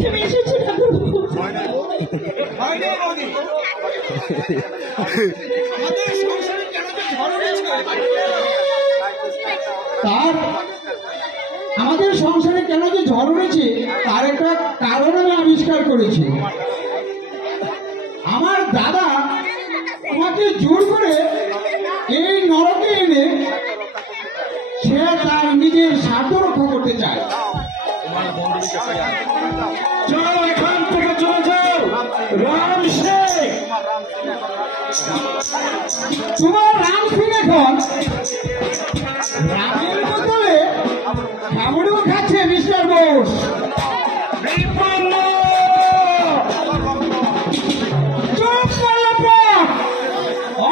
তুমি এসেছো ঠাকুরপো। তার আমাদের সংসারে কেন যে ঝড় উঠেছে তার একটা কারণ আমি আবিষ্কার করেছি। আমার দাদা তোমাকে জোর করে এই নরকে এনে সে তার নিজের স্বার্থ রক্ষা করতে চায়। চলো এখান থেকে চলে যাও রাম সিং। তোমার রাম সিং এখন রামের বদলে খাবারও খাচ্ছে মিস্টার বোস।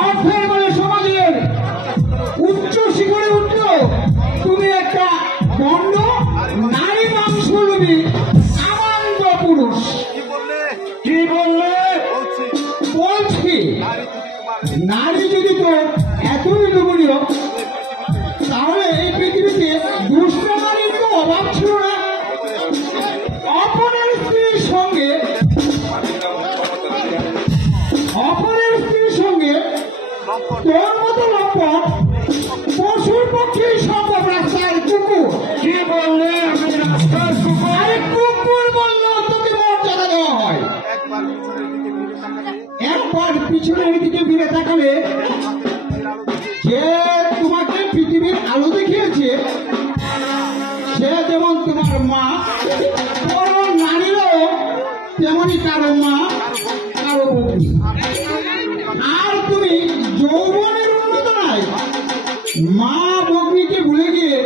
অর্থের বলে সমাজের উচ্চ শিখরে উঠল তুমি একটা বন্য নারী মাংসলোভী আমান্ত পুরুষ। কি বললে? বলছি নারী যদি তো এতই লোভনীয় তাহলে এই পৃথিবীতে দুষ্ট নারীর তো অভাব ছিল না। অপরের স্ত্রীর সঙ্গে তোর মতো লম্পট পশুর পক্ষেই সম্ভব রাস্তার কুকুর। কি বললে? রাস্তার কুকুর? আরে কুকুর বললেও তোকে মর্যাদা দেওয়া হয়। একবার পিছনের দিকে ফিরে তাকালে যে তোমাকে পৃথিবীর আলো দেখিয়েছে সে যেমন তোমার মা, বড় নারীরাও তেমনই কারো মা কারো পত্নী। আর তুমি যৌবনের উন্নত নাই মা ভগ্নীকে ভুলে গিয়ে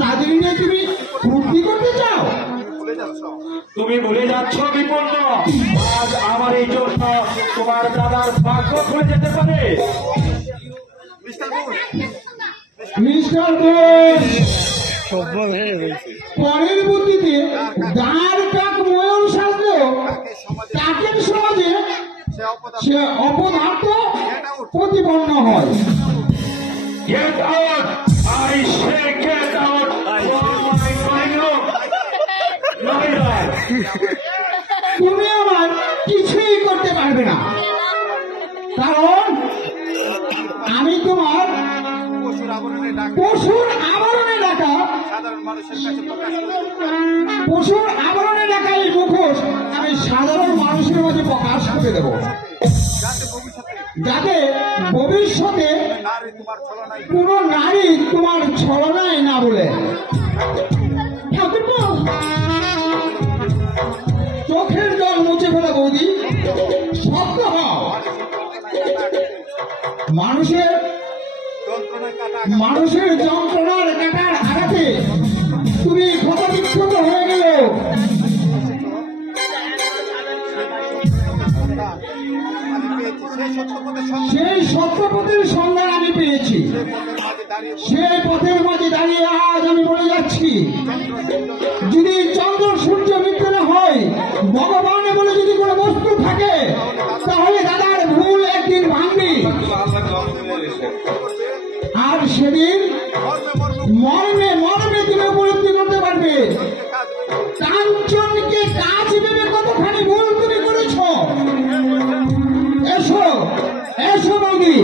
তাদের নিয়ে তুমি ফুর্তি করতে চাও। তুমি ভুলে যাচ্ছ বিপন্ন আজ আমার এই জন্য তোমার দাদার ভাগ্য খুলে যেতে পারে। মিস্টার বোস পরের বুদ্ধিতে দাঁড় কাক ময়ূর সাজলেও কাকের সমাজে সে অপদার্থ প্রতিপন্ন হয়। Get out! I say get out! তুমি আমার কিছুই করতে পারবে না কারণ আমি তোমার পশুর আবরণে ডাকা এই মুখোশ আমি সাধারণ মানুষের মাঝে প্রকাশ করে দেব যাতে ভবিষ্যতে কোন নারী তোমার ছলনায় না বলে। চোখের জল মুছে ফেলে বৌদি শক্ত হও। মানুষের যন্ত্রণার কাটার আঘাতে তুমি ক্ষতবিক্ষত হয়ে গেল। সেই সত্যপথের সন্ধান আমি পেয়েছি। সেই পথের মাঝে দাঁড়িয়ে আজ আমি বলে যাচ্ছি যদি চন্দ্র সূর্য মিত্রে হয় ভগবানে বলে যদি কোনো বস্তু থাকে তাহলে দাদার ভুল একদিন ভাঙবে আর সেদিন মর্মে মর্মে তুমি উপলব্ধি করতে পারবে কাঞ্চনকে কাজ ভেবে কতখানি ভুল তুমি করেছ। এসো এসো বৌদি।